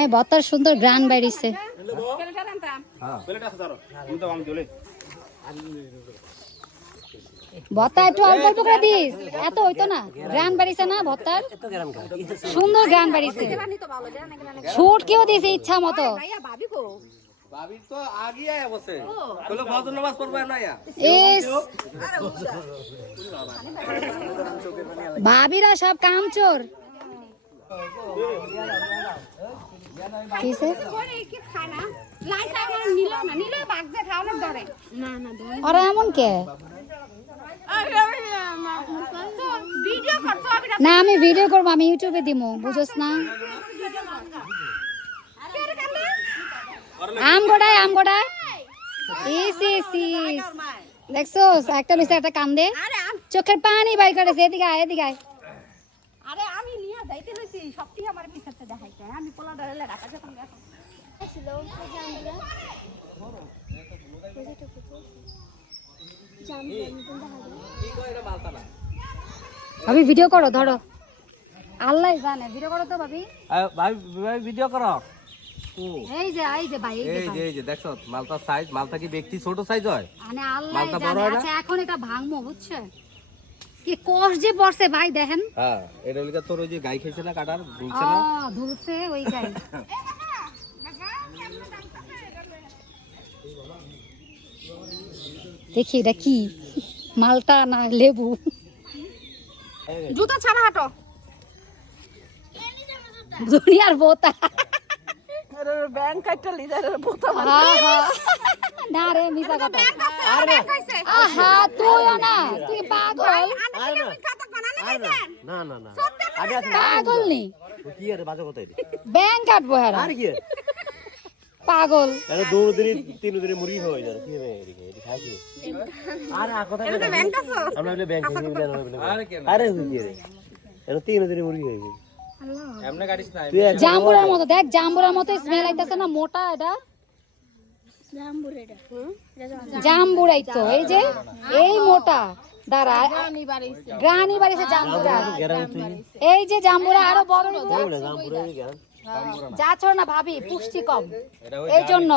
এই বত্তার সুন্দর গ্রান বাড়িছে ভত্তা একটু অল্প অল্প করে দিস। এত হইতো না। গ্রান বাড়িছে না ভত্তার সুন্দর গ্রান বাড়িছে শুট কেউ দিয়েছে ইচ্ছা মতো। ভাবিরা সব কামচোর। ওরা এমন কে? না আমি ভিডিও করব আমি ইউটিউবে দিমু বুঝোস না? আম গোড়ায় আম গোড়ায় দেখছ একটা লুচি একটা কান্দে। চোখের পানি বাই করেছে এদিকে আয় এদিকে আয়। যাইতে সবটি আমার দেখাইছে। আমি পোলা ধরে রাখা যখন ভাবি ভিডিও করো ধরো। আল্লাহ জানে ভিডিও করো তো ভাবি। ভাই ভিডিও করো। এই যে এই যে ভাই এই যে এই ভাই। যে দেখছ মালটা সাইজ মালটা কি ব্যক্তি ছোট সাইজ হয়? মানে আল্লাহ জানে আচ্ছা এখন এটা ভাঙবো বুঝছে? কি কোষ যে পড়ছে ভাই দেখেন। হ্যাঁ এটা হলিকা তোর ওই যে গাই খেয়েছে না কাটার দুলছে না? ধুলছে ওই গাই। দেখি এটা কি? মালটা না লেবু? জুতা ছাড়া হাঁটো। দুনিয়ার বোতা। ব্যাংক কাটটা বোতা। না রে কথা। খাইছে আহা তুইও না তুই পাগল। না। না। না পাগল নি? কি আরে বাজে কথা এটা? ব্যাংক কাটবো হেরা। আর কি? পাগল। এটা দৌড় দিনে তিন দিনে মুরগি হয়ে যাবে। কি হবে এদিকে এদিকে খাই কি? আর আর কথা এটা ব্যাংক আছে। আমরা বলে ব্যাংক থেকে বলে। আরে কি আরে রে? এটা তিন দিনে মুরগি হয়ে গেছে এমনে গাড়িস না তুই জাম্বুরার মতো দেখ জাম্বুরার মতো স্মেল আইতাছে না মোটা এটা। জাম্বুরাই তো এই যে এই মোটা। দাঁড়া গ্রানি বাড়িছে জাম্বুরা। এই যে জাম্বুরা আরও বড় হইছে। বলে দাম পুরো গ্যারান্টি যা ছোট না ভাবি পুষ্টি কম। এই জন্য।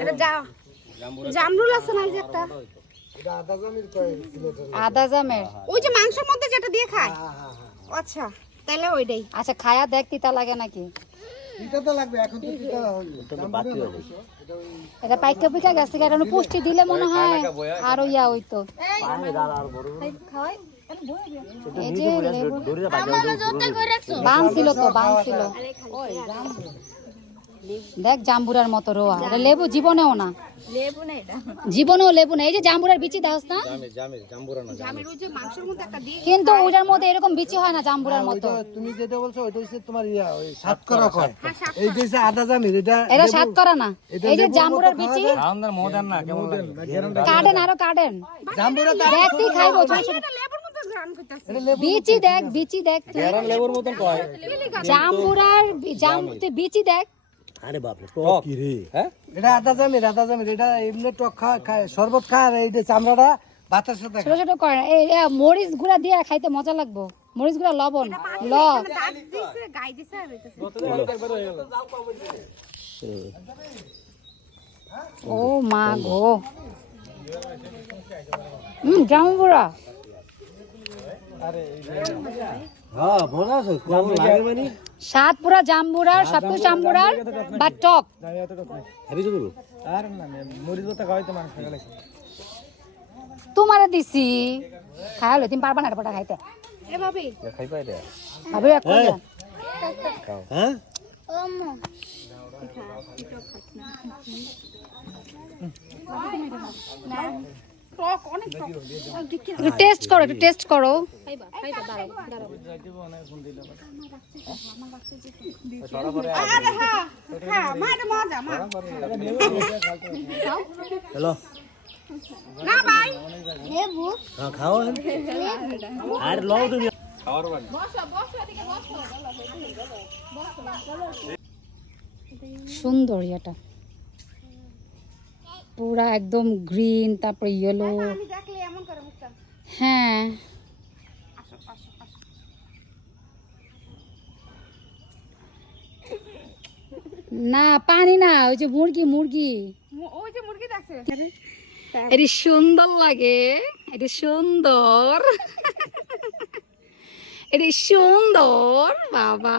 এটা যা। জামরুল আছে না যে একটা? আদা জামের ওই যে মাংসের মধ্যে যেটা দিয়ে খায়? আচ্ছা তাহলে ওইটাই। আচ্ছা খায়া দেখ তিতা লাগে নাকি। এটা তো পাইকা পিকা গেছে কারণ পুষ্টি দিলে মনে হয় আর ইয়া দড়িটা বাজে বান ছিল তো বান ছিল। দেখ জাম্বুরার মতো রোয়া। এটা লেবু জীবনেও না। লেবু না এটা। জীবনেও লেবু না এই যে জাম্বুরার বিচি দাস না। জামের ওই যে মাংসের মধ্যে একটা দিয়ে কিন্তু ওটার মধ্যে এরকম বিচি হয় না জাম্বুরার মতো। তুমি যেটা বলছো ওইটা হচ্ছে তোমার ইয়া ওই সাতকরা কয়। এই যে আদা জামির এটা এটা সাত করা না। এই যে জাম্বুরার বিচি। মদান না কেমন কাটেন আরও কাটেন জাম্বুরা দেখ তুই খাইবো বিচি দেখ বিচি দেখ। জাম্বুরার বি- জাম। বিচি দেখ। আরে বাপ রে টক। কি রে হ্যাঁ? এটা আদা জামির আদা জামির এটা এমনি টক খায় শরবত খায় আর এইটা চামড়াটা ভাতের সাথে ছোট ছোট করে এই মরিচ গুঁড়া দিয়ে খাইতে মজা লাগবো। মরিচ গুঁড়া লবণ ল ও মা গো। হুম জাম্বুরা হ্যাঁ মজা আছে কোন লাগে মানে? সাত পুরা জাম্বুরার সবটু জাম্বুরার বা টক। তোমারে দিছি। খাইলে তুমি পারবা না এটা খাইতে? খাই। হ্যাঁ? টক অনেক টক। টেস্ট করো একটু টেস্ট করো। আরে হ্যাঁ হ্যাঁ হ্যালো। না ভাই। হ্যাঁ খাও আর লও তুমি। সুন্দর এটা পুরা একদম গ্রিন তারপর ইয়েলো হ্যাঁ। না পানি না ওই যে মুরগি মুরগি। ওই যে মুরগি দেখছে। এটি সুন্দর লাগে এটি সুন্দর। এটি সুন্দর বাবা।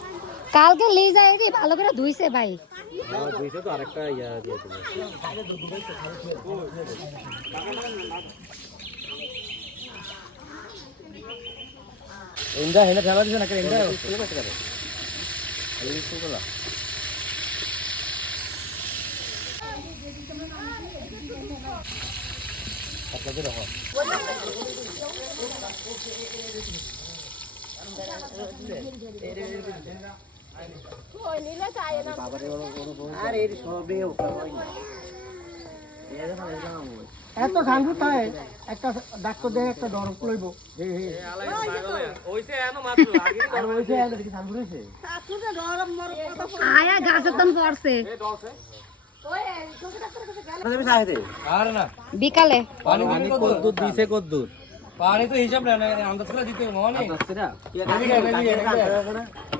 কালকে লিজা এটি ভালো করে ধুইছে ভাই দুইশো তো আরেকটা ইয়া দিয়ে ইন্দা হেলে দিছে নাকি ইন্দা কি করতে পারে এই সুগলা আপনাদের হয় আরে এর সবে এত ঠান্ডা তাই একটা ডাক্তার দেয় একটা ডরপ লইব আয়া গাছের দাম পড়ছে। বিকালে। পানি পানি দিবি কত কত দূর দিছে কত দূর পানি তো হিসাব না আন্দাজ করে দিতে মনে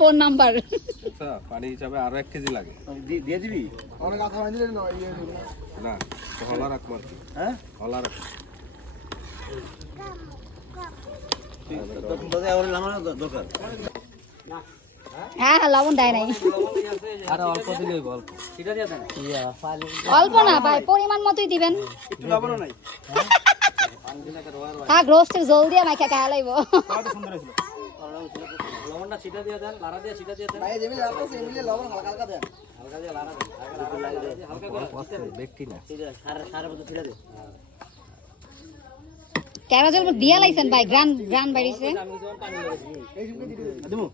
ফোন নাম্বার। আচ্ছা পানি হিসাবে আরও এক কেজি লাগে। দিয়ে দিবি? অনেক আথা বাঁধলে না ইয়ে না। না হলা রাখব আর কি। হ্যাঁ? হলা রাখ। দরকার হ্যাঁ হ্যাঁ লবণ দেয় নাই। আরে অল্প দিলে অল্প। সেটা দিয়ে দেন। পানি অল্প না ভাই পরিমাণ মতোই দিবেন। একটু লবণ নাই। থাক রোস্টের জল দিয়ে মাইকা খাওয়া লাগব। সুন্দর হয়েছিল। লবণটা ছিটা দিয়ে দেন লাড়া দিয়ে ছিটা দিয়ে দেন। ভাই যেমনি রাখো সেমনি লবণ হালকা হালকা দেন। হালকা দিয়ে লাড়া দেন হালকা করে ব্যক্তি না সারা সারা মতো ছিটা দে কেন জল দিয়া লাইছেন ভাই গ্রান গ্রান বাড়িছে। লবণ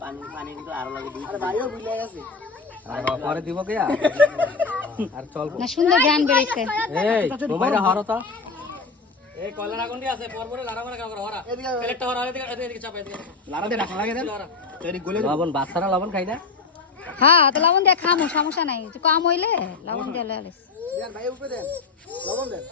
পানি পানি কিন্তু আরও লাগে পরে দিব কে আর চল না সুন্দর গ্রান বেরিয়েছে এই মোবাইলে হরতা এই কয়লা রাগুন্ডি আছে পরপরে লাড়া মারা কাগর হরা প্লেটটা হরা এদিকে এদিকে চাপা এদিকে লাড়া দিয়ে ঢাকা লাগিয়ে দেন তৈরি গলে লবণ বাচ্চারা লবণ খাই না হ্যাঁ তো লবণ দিয়ে খামো সমস্যা নাই কম হইলে লবণ দিয়ে লয়ে দেন ভাই উপরে দেন লবণ দেন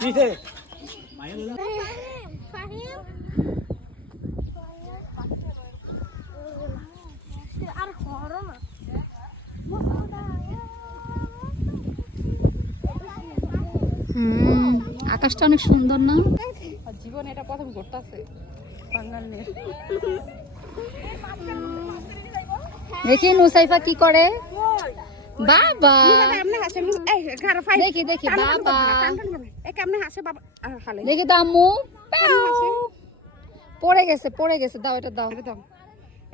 কিসে আর হরো না হুম আকাশটা অনেক সুন্দর না? জীবন এটা প্রথম ঘটতেছে। বাঙালির। দেখি নুসাইফা কি করে? বাবা! দেখি দেখি বাবা। পড়ে গেছে পড়ে গেছে। দাও এটা দাও। একদম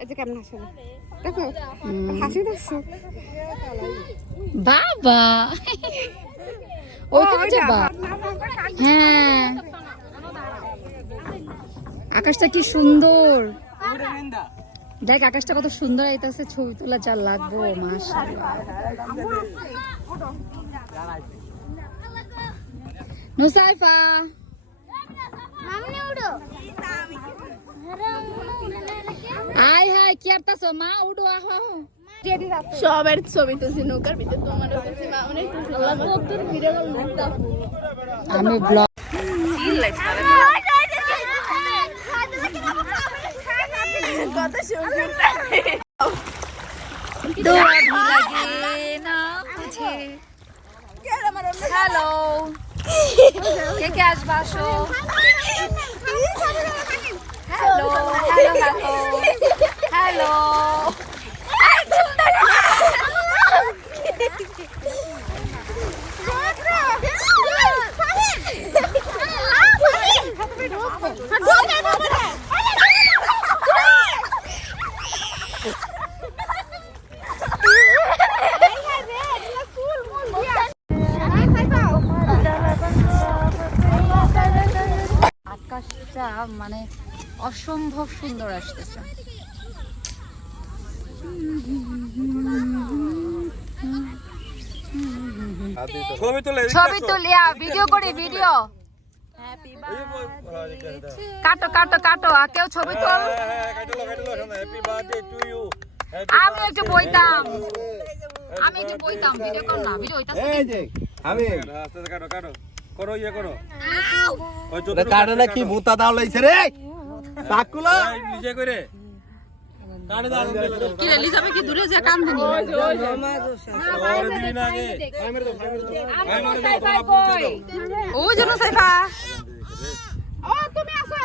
এই যে কেমন হাসে দেখো হাসি দেখছ। বাবা! ওইখানে যাবা? হ্যাঁ। আকাশটা কি সুন্দর। দেখ আকাশটা কত সুন্দর আইতাছে ছবি তোলা যা লাগবো নুসাইফা। আয় হায় কি আরতাছো? মা উঠো আহো। সবার ছবি তুলছি নৌকার ভিতরে তোমার অনেক আমি ব্লগ কত হ্যালো কে কে আসবা হ্যালো হ্যালো হ্যালো হ্যালো আকাশটা মানে অসম্ভব সুন্দর আসতেছে। ছবি তোলে ছবি তুলিয়া ভিডিও করি ভিডিও কাটো কাটো কাটো আর কেউ ছবি তোল। হ্যাপি বার্থডে টু ইউ আমি একটু বইতাম। আমি একটু বইতাম ভিডিও কর না ভিডিও হইতাছে আমি। আস্তে আস্তে কাটো কাটো। করো ইয়ে করো। ওই কাটে না কি মুতা দাও লাইছে রে? সাকুলা নিজে করে। কি রে লিজাবে কি দূরে যে না ও যেন সাইফা ও তুমি আসো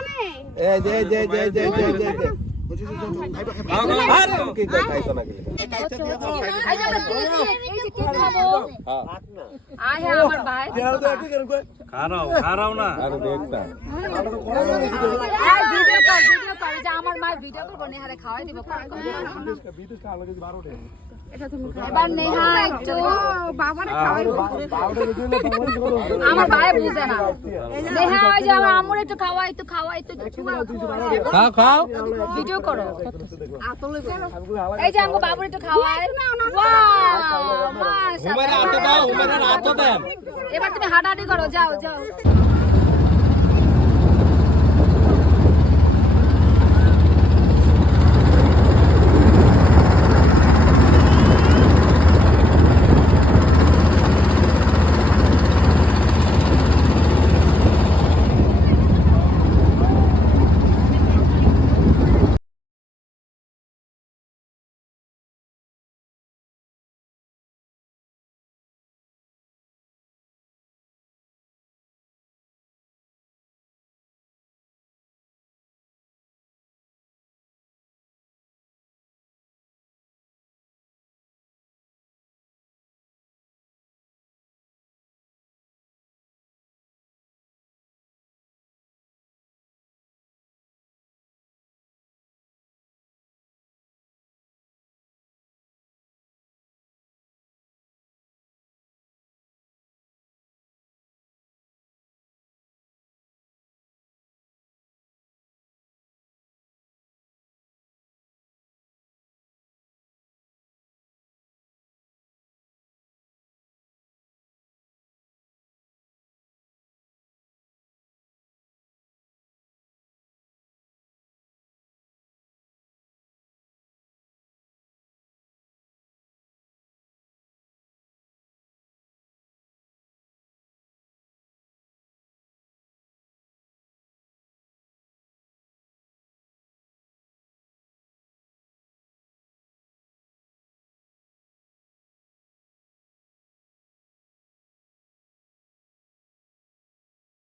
এই কি খাব আয় হ্যাঁ আমার ভাই খারাও খারাও না আর দেখতা আর ভিডিও কর ভিডিও কর এই যে আমার মা ভিডিও করব নেহারে খাওয়াই দিব কর। এবার নেহা একটু বাবারে খাওয়াই আমার ভাই বুঝে না। নেহা ওই যে আমার আম্মুর একটু খাওয়াই একটু খাওয়াই একটু খাও খাও। ভিডিও করো। এই যে আমার বাবুর একটু খাওয়াই। ওয়াও হাতে দাও উমের হাতে দেন। এবার তুমি হাঁটাহাঁটি করো যাও যাও।